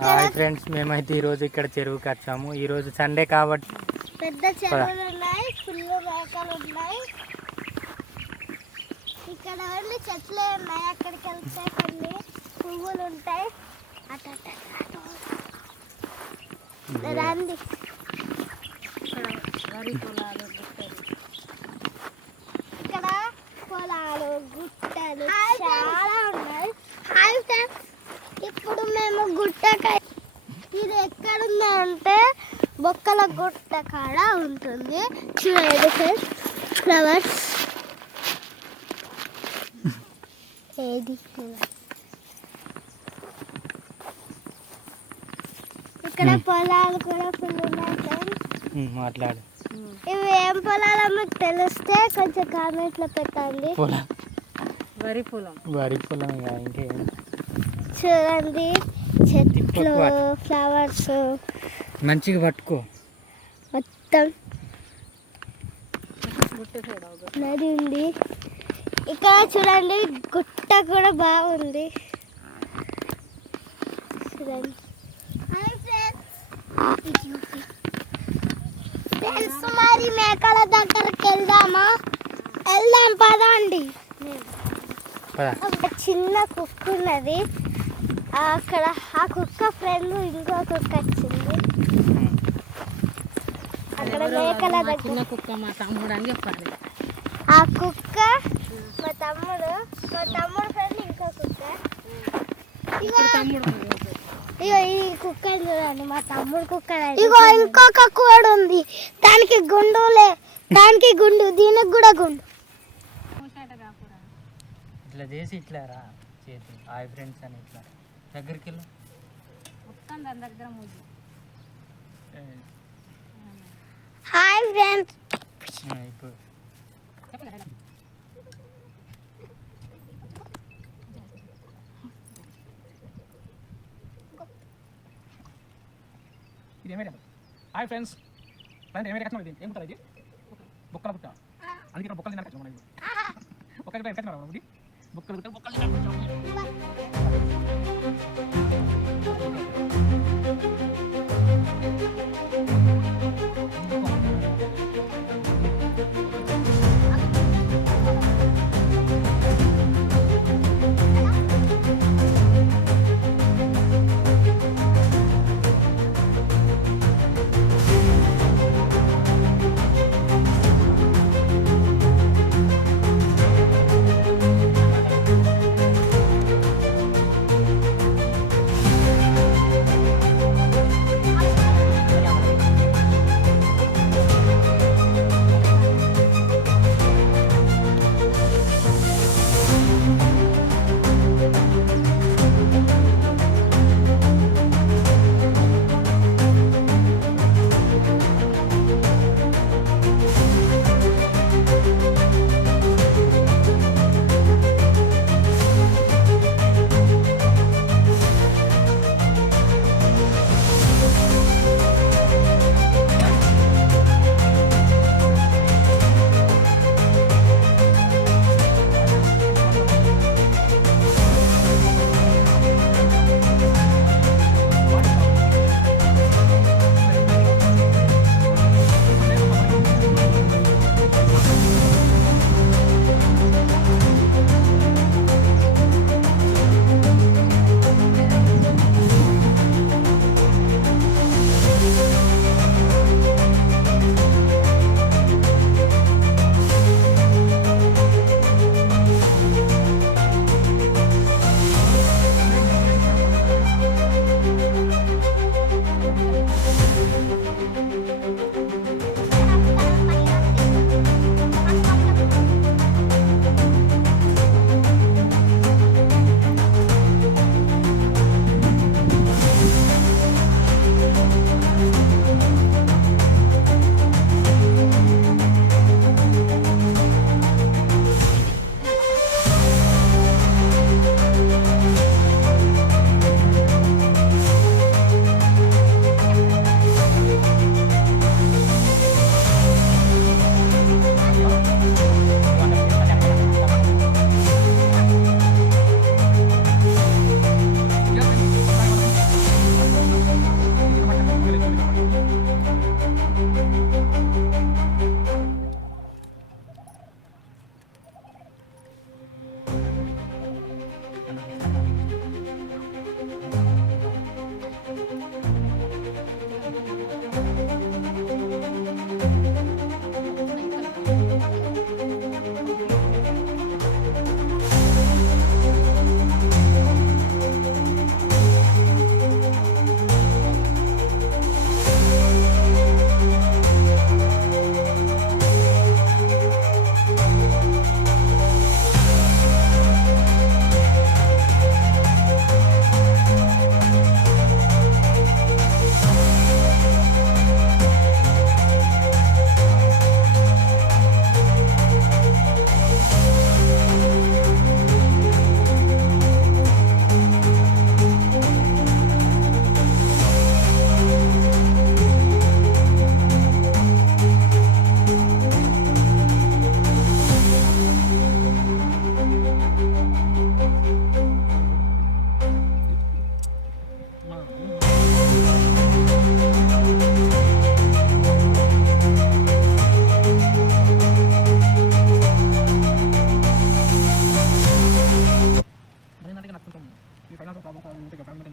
Hi friends, మేమైతే ఈరోజు ఇక్కడ చెరువుకి వచ్చాము. ఈరోజు సండే కాబట్టి పెద్ద చెరువులు ఉన్నాయి, ఫుల్ మేకలు ఉన్నాయి. ఇక్కడ ఓన్లీ చెట్లే ఉన్నాయి. అక్కడికి వెళ్తే కొన్ని పువ్వులు ఉంటాయి. రండి. ఇక్కడ పొలాలు, గుట్టలు చాలా ఉన్నాయి. హాయ్ ఫ్రెండ్స్, ఇప్పుడు మేము గుట్టకాయ, ఇది ఎక్కడుందంటే బొక్కల గుట్ట కాడ ఉంటుంది. చూడండి ఫ్రెండ్స్, ఫ్లవర్స్ ఏది ఇక్కడ పొలాలు కూడా ఫుల్ ఉన్నాయి ఫ్రెండ్స్. మాట్లాడు. ఇవి ఏం పొలాలో మీకు తెలిస్తే కొంచెం కామెంట్లో పెట్టండి. వరి పొలం ఇంకేం. చూడండి, చెట్లు, ఫ్లవర్స్ మంచిగా పట్టుకో. మొత్తం నది ఉంది. ఇక్కడ చూడండి, గుట్ట కూడా బాగుంది. చూడండి ఫ్రెండ్స్, మరి మేకల దగ్గరికి వెళ్దాం పదండి. ఒక చిన్న కుక్క ఉన్నది అక్కడ. ఆ కుక్క ఫ్రెండ్ ఇంకో కుక్క వచ్చింది అక్కడ మేకల దగ్గర. కుక్క మా తమ్ముడు అని చెప్పాలి. ఆ కుక్క మా తమ్ముడు ఫ్రెండ్ ఇంకో కుక్క. ఇగో ఈ కుక్క చూడండి, మా తమ్ముడు కుక్క. ఇగో ఇంకొక కూడా ఉంది, దానికి గుండు దీనికి కూడా గుండు. ఇట్లా చేసి ఇట్లా రా చేతి. హాయ్ ఫ్రెండ్స్ అని ఇట్లా దగ్గరికి వెళ్ళు. దాని దగ్గర హాయ్ ఫ్రెండ్స్. ఇప్పుడు హాయ్ ఫ్రెండ్స్, ఏమైనా కష్టం ఇది ఏం కుట్టారు? ఇది బొక్కల కుట్ట. అందుకే ఇక్కడ బొక్కలు తినక మనం బొక్కలు బొక్కలు కుట్ట బొక్కలు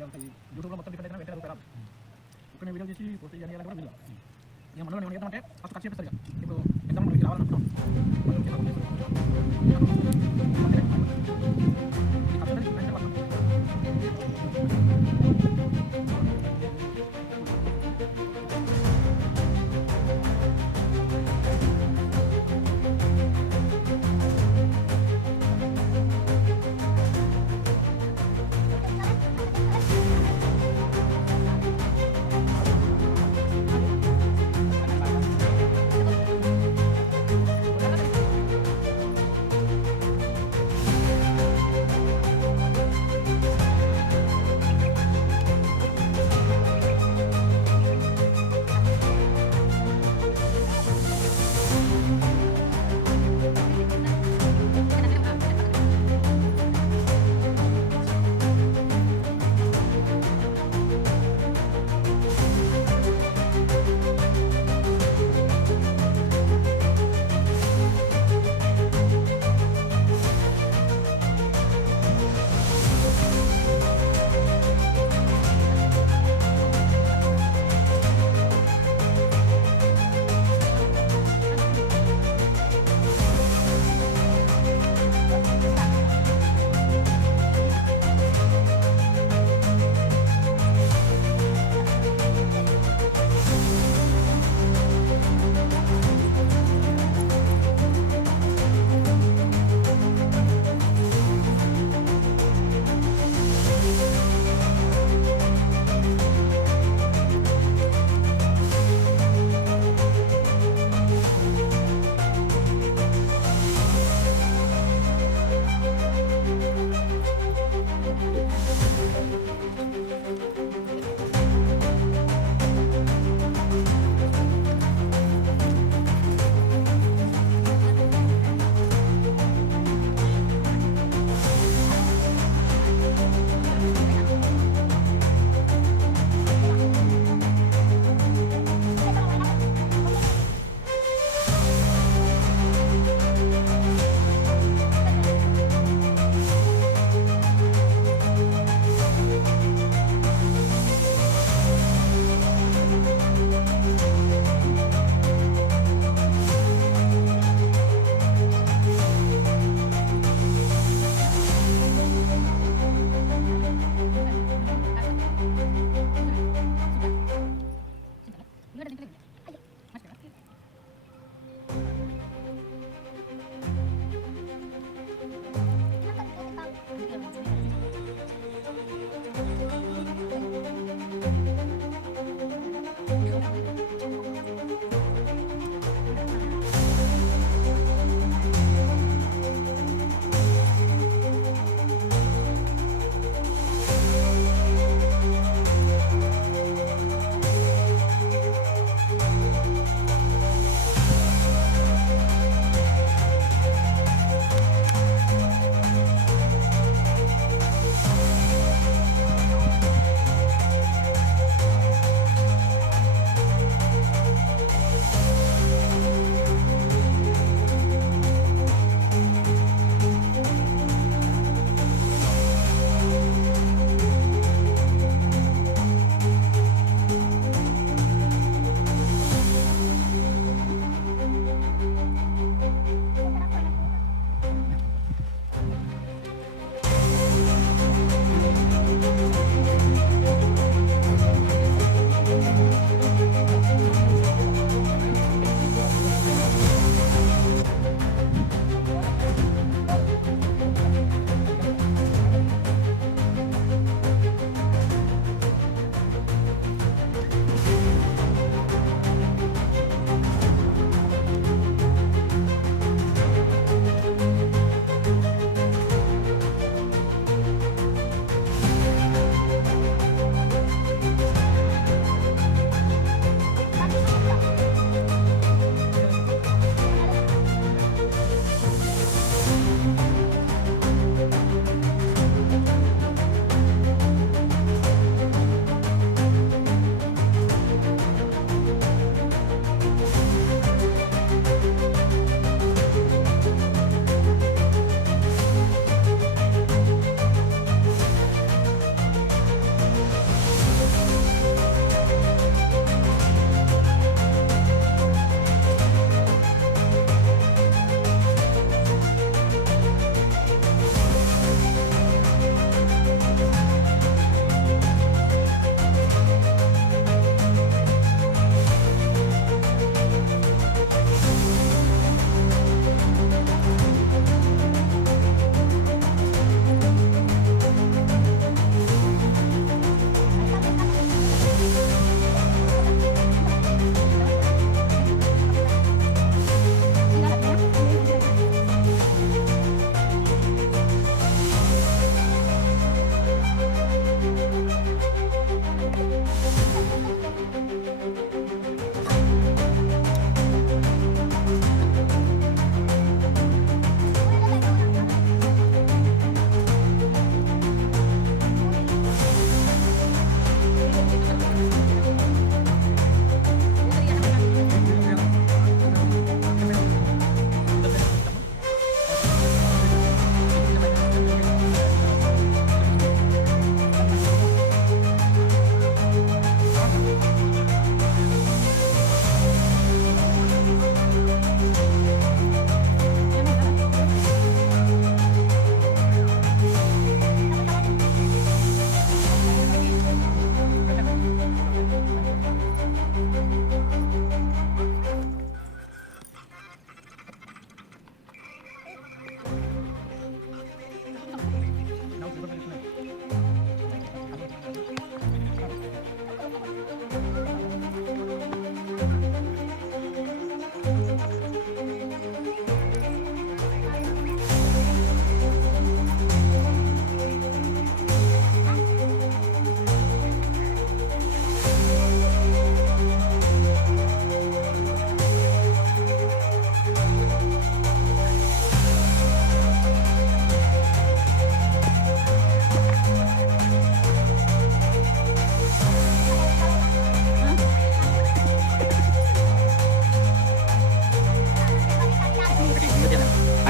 వీడియో ఉంటాయి యూట్యూబ్లో మొత్తం డిఫరెంట్ అయితే వెంటనే రూపాయలు ఇక్కడ వీడియో చేసి పోస్ట్ చేయాలి కూడా వీడియో ఇక మనలో ఏమైనా చేద్దామంటే ఫస్ట్ ఖర్చు చేపిస్తారు ఇప్పుడు ఎంత మనకి రావాలనుకుంటున్నాం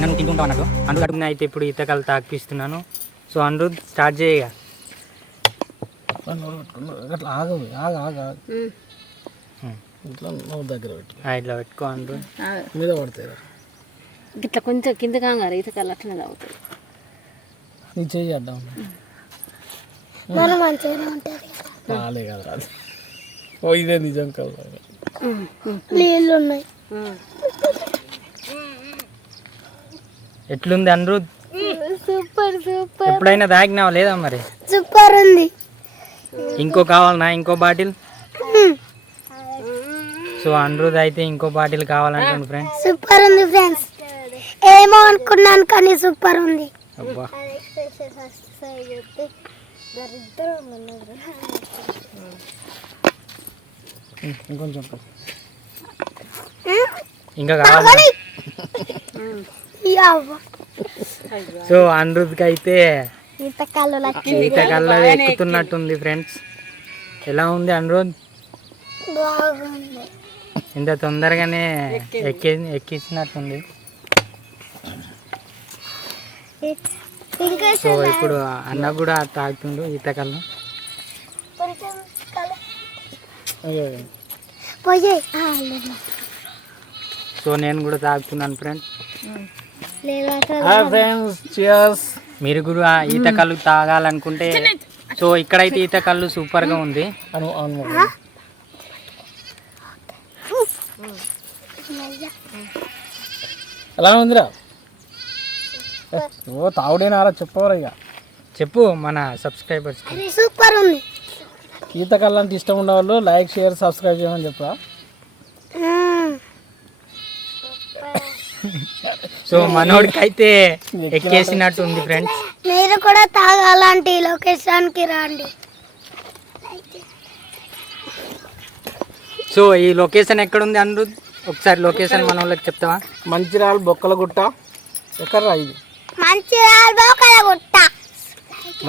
అన్నం తింటుంటాం అన్నట్టు. అందుకు అయితే ఇప్పుడు ఈతకాలు తాకిపిస్తున్నాను. సో అనిరుద్ స్టార్ట్ చేయగా. అట్లా ఆగవు ఆగ ఆగ ఇట్లా నోరు దగ్గర పెట్టు. ఇట్లా పెట్టుకో అనిరుద్. మీద పడతాయి ఇట్లా కొంచెం కింద కాగారు ఈతకాలు అట్లనే తాగుతుంది. నీ చెయ్యి అడ్డం మనం మంచిగానే ఉంటుంది. రాలే కదా రాదు. ఓ ఇదే నిజం కదా. నీళ్ళు ఉన్నాయి. ఎట్లుంది అనిరుద్? Super super. ఎప్పుడైనా తాగినావా లేదా మరి? సూపర్ ఉంది. ఇంకో కావాలనా? ఇంకో బాటిల్? సో అనిరుద్ అయితే ఇంకో బాటిల్ కావాలంటుంది ఫ్రెండ్స్. సూపర్ ఉంది ఫ్రెండ్స్. ఏమో అనుకున్నాను కానీ సూపర్ ఉంది. అబ్బా ఇంకొంచెం ఇంకా కావాలి. యవ్వ. సో అనిరుద్కి అయితే ఈతకాలు ఈతకాల్లో ఎక్కుతున్నట్టుంది ఫ్రెండ్స్. ఎలా ఉంది అనిరుద్? బాగుంది. ఇంత తొందరగానే ఎక్కించినట్టుంది. ఇంకా సో ఇప్పుడు అన్న కూడా తాగుతుండు ఈతకాలను. పోయే సో నేను కూడా తాగుతున్నాను ఫ్రెండ్స్. Friends cheers. మీరు కూడా ఈతకల్లు తాగాలనుకుంటే సో ఇక్కడైతే ఈతకల్లు సూపర్గా ఉంది. ఎలా ఉందిరా? ఓ తాగుడేనారా చెప్పవరా ఇక. చెప్పు మన సబ్స్క్రైబర్స్. సూపర్ ఉంది. ఈతకల్లు అంటే ఇష్టం ఉన్న వాళ్ళు లైక్ షేర్ సబ్స్క్రైబ్ చేయమని చెప్పరా. సో మనోడికి అయితే ఎక్కేసినట్టు ఉంది ఫ్రెండ్స్. మీరు కూడా తాగాలంటే లొకేషన్కి రండి. సో ఈ లొకేషన్ ఎక్కడ ఉంది అనిరుద్? ఒకసారి లొకేషన్ మన వాళ్ళకి చెప్తావా? మంచిర్యాల బొక్కలగుట్ట. ఎక్కడరా ఇది?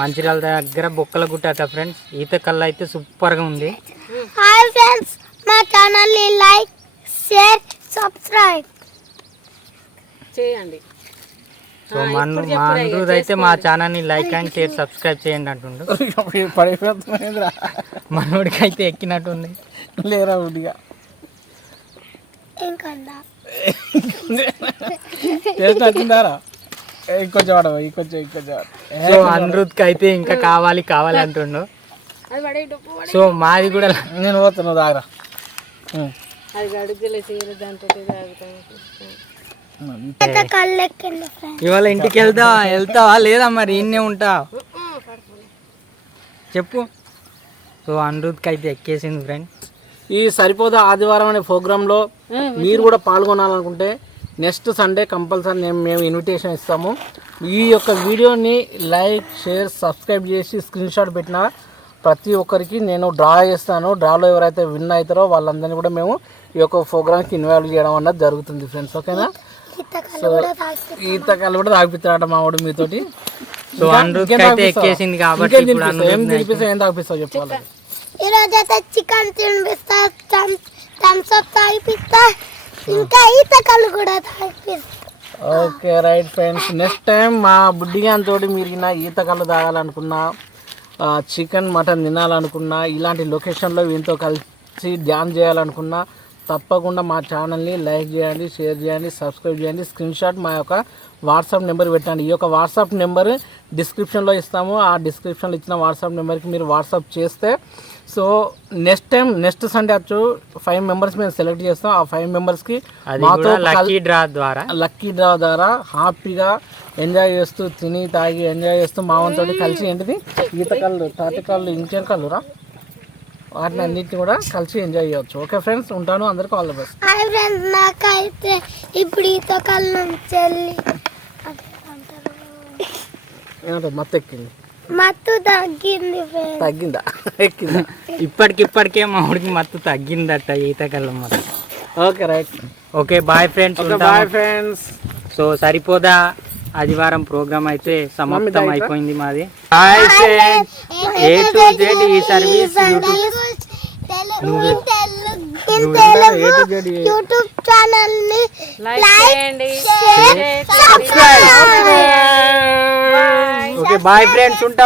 మంచిర్యాల దగ్గర బొక్కలగుట్ట అట ఫ్రెండ్స్. ఈతకల్లు అయితే సూపర్గా ఉంది. హాయ్ ఫ్రెండ్స్, మా ఛానల్ని లైక్ షేర్ సబ్స్క్రైబ్ చేయండి. సో మా అనిరుద్ అయితే మా ఛానల్ని లైక్ అండ్ షేర్ సబ్స్క్రైబ్ చేయండి అంటుండు. పడిపోతుందిరా. మనోడికి అయితే ఎక్కినట్టుంది. లేరా ఉడిగా టేస్ట్ వచ్చిందారా? ఇంకొంచెం ఆడవు ఇంకొంచెం. సో అనిరుద్కి అయితే ఇంకా కావాలి కావాలి అంటుండు. సో మాది కూడా నేను పోతున్నావు దాగరా. అది అడుగులే చేయలేదు దాంతో ఇవాళ ఇంటికి వెళ్తావా లేదా మరి ఇన్నే ఉంటావు? చెప్పు. సో అనిరుద్కి అయితే ఎక్కేసింది ఫ్రెండ్. ఈ సరిపోదా ఆదివారం అనే ప్రోగ్రాంలో మీరు కూడా పాల్గొనాలనుకుంటే నెక్స్ట్ సండే కంపల్సరీ మేము ఇన్విటేషన్ ఇస్తాము. ఈ యొక్క వీడియోని లైక్ షేర్ సబ్స్క్రైబ్ చేసి స్క్రీన్ షాట్ పెట్టిన ప్రతి ఒక్కరికి నేను డ్రా చేస్తాను. డ్రాలో ఎవరైతే విన్ అవుతారో వాళ్ళందరినీ కూడా మేము ఈ యొక్క ప్రోగ్రామ్కి ఇన్వాల్వ్ చేయడం అన్నది జరుగుతుంది ఫ్రెండ్స్. ఓకేనా? సో ఈతకాలు కూడా తాగిపిస్తాడట మా వాడు మీతోటి. సో అనిరుద్కి అయితే ఎక్కేసింది కాబట్టి ఏం తినిపిస్తావు ఏం తాగిపిస్తావు చెప్పాలి. ఈరోజు అయితే చికెన్ తినిపిస్తా, థమ్స్ అప్ తాగిపిస్తా, ఇంకా ఈతకాలు కూడా తాగిపిస్తా. Okay right friends. Next time మా బుడ్డిగాన్ తోటి మీరు ఈతకాలు తాగాలనుకున్నా, చికెన్ మటన్ తినాలనుకున్నా, ఇలాంటి లొకేషన్లో వీటితో కలిసి డ్యాన్స్ చేయాలనుకున్నా తప్పకుండా మా ఛానల్ని లైక్ చేయండి, షేర్ చేయండి, సబ్స్క్రైబ్ చేయండి. స్క్రీన్ షాట్ మా యొక్క వాట్సాప్ నెంబర్ పెట్టండి. ఈ యొక్క వాట్సాప్ నెంబర్ డిస్క్రిప్షన్లో ఇస్తాము. ఆ డిస్క్రిప్షన్లో ఇచ్చిన వాట్సాప్ నెంబర్కి మీరు వాట్సాప్ చేస్తే సో నెక్స్ట్ సండే వచ్చు 5 మెంబర్స్ మేము సెలెక్ట్ చేస్తాం. ఆ 5 మెంబర్స్కి మాతో లక్కీ డ్రా ద్వారా హ్యాపీగా ఎంజాయ్ చేస్తూ తిని తాగి ఎంజాయ్ చేస్తూ మావంతో కలిసి ఏంటిది ఈతకాళ్ళు, తాటికాళ్ళు, ఇంకేం కళ్ళు రా వాటిని అన్నింటినీ కూడా కలిసి ఎంజాయ్ చేయవచ్చు. ఓకే ఫ్రెండ్స్, ఉంటాను. అందరికీ all the best. Hi friends, నాకైతే ఇప్పుడు ఈతకాళ్ళ నుంచి ఏమంటారు మత్తు ఎక్కింది, మత్తు తగ్గింది. తగ్గిందా ఎక్కిందా? ఇప్పటికిప్పటికే మా ఊడికి మత్తు తగ్గిందట ఈతకల్లు మరి. Okay right. Okay bye friends. Bye friends. So సరిపోదా ఆదివారం ప్రోగ్రామ్ అయితే సమాప్తం అయిపోయింది మాది. Hi friends, A to Z ఈ service YouTube in Telugu YouTube channel ని లైక్ చేయండి share subscribe okay bye friends ఉంటాం